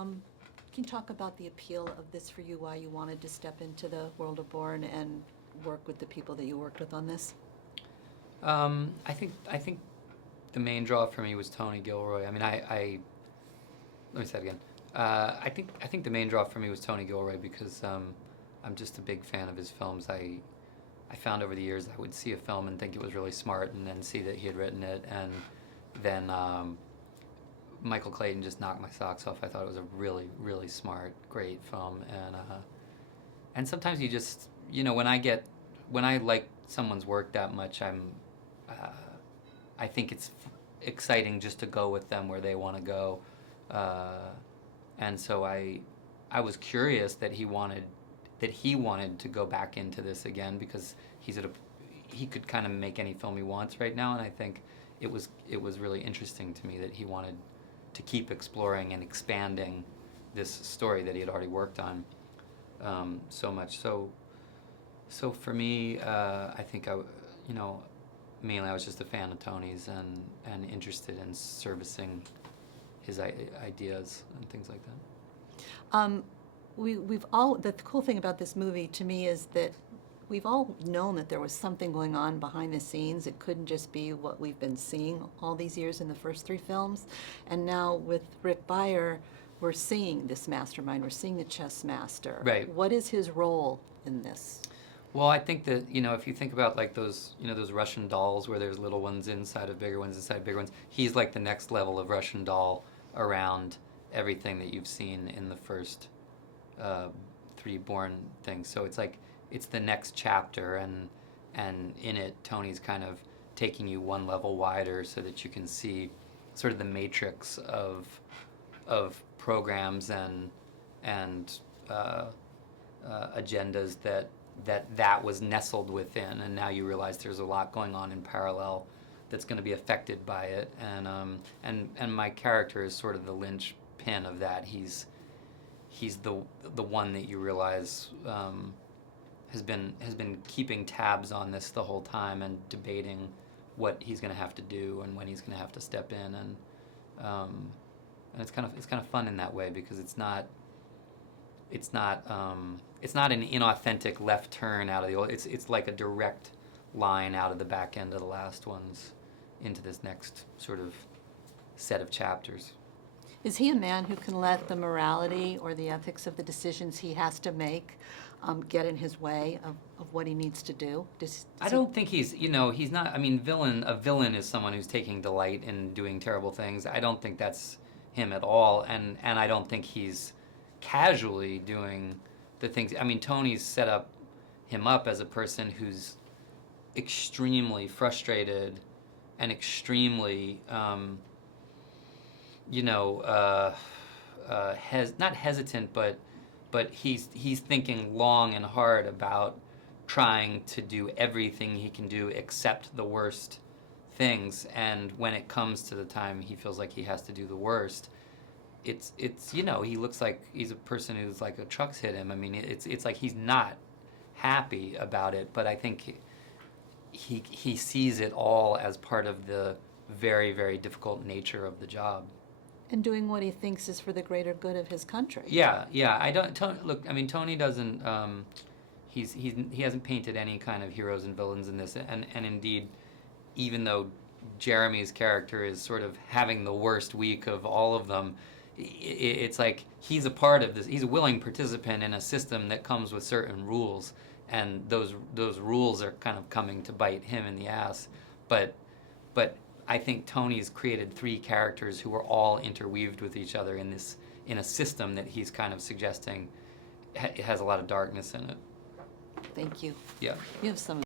Can you talk about the appeal of this for you, why you wanted to step into the world of Bourne and work with the people that you worked with on this? I think the main draw for me was Tony Gilroy. I mean, I let me say it again. I think the main draw for me was Tony Gilroy because I'm just a big fan of his films. I found over the years I would see a film and think it was really smart, and then see that he had written it, and then Michael Clayton just knocked my socks off. I thought it was a really, really smart, great film, and sometimes you just, when I like someone's work that much, I think it's exciting just to go with them where they want to go, and so I was curious that he wanted to go back into this again, because he could kind of make any film he wants right now, and I think it was really interesting to me that he wanted to keep exploring and expanding this story that he had already worked on so much. So for me, I think mainly I was just a fan of Tony's and interested in servicing his ideas and things like that. We've all, the cool thing about this movie to me is that we've all known that there was something going on behind the scenes. It couldn't just be what we've been seeing all these years in the first three films. And now with Rick Beyer, we're seeing this mastermind, we're seeing the chess master. Right. What is his role in this? Well, I think that, if you think about like those Russian dolls where there's little ones inside of bigger ones inside of bigger ones, he's like the next level of Russian doll around everything that you've seen in the first three Bourne things. So it's like, it's the next chapter, and in it, Tony's kind of taking you one level wider so that you can see sort of the matrix of programs and agendas that was nestled within, and now you realize there's a lot going on in parallel that's going to be affected by it, and my character is sort of the linchpin of that. He's the one that you realize has been keeping tabs on this the whole time and debating what he's going to have to do and when he's going to have to step in, and it's kind of fun in that way, because it's not an inauthentic left turn out of the old. It's like a direct line out of the back end of the last ones into this next sort of set of chapters. Is he a man who can let the morality or the ethics of the decisions he has to make get in his way of what he needs to do? I don't think he's not. I mean, a villain is someone who's taking delight in doing terrible things. I don't think that's him at all, and I don't think he's casually doing the things. I mean, Tony's set him up as a person who's extremely frustrated and extremely not hesitant, but he's thinking long and hard about trying to do everything he can do except the worst things, and when it comes to the time he feels like he has to do the worst, it's he looks like he's a person who's like a truck's hit him. I mean, it's like he's not happy about it, but I think he sees it all as part of the very, very difficult nature of the job. And doing what he thinks is for the greater good of his country. Yeah. Look, I mean, Tony doesn't. He hasn't painted any kind of heroes and villains in this, and indeed, even though Jeremy's character is sort of having the worst week of all of them, it's like he's a part of this. He's a willing participant in a system that comes with certain rules, and those rules are kind of coming to bite him in the ass. But I think Tony's created three characters who are all interweaved with each other in a system that he's kind of suggesting has a lot of darkness in it. Thank you. Yeah. You have some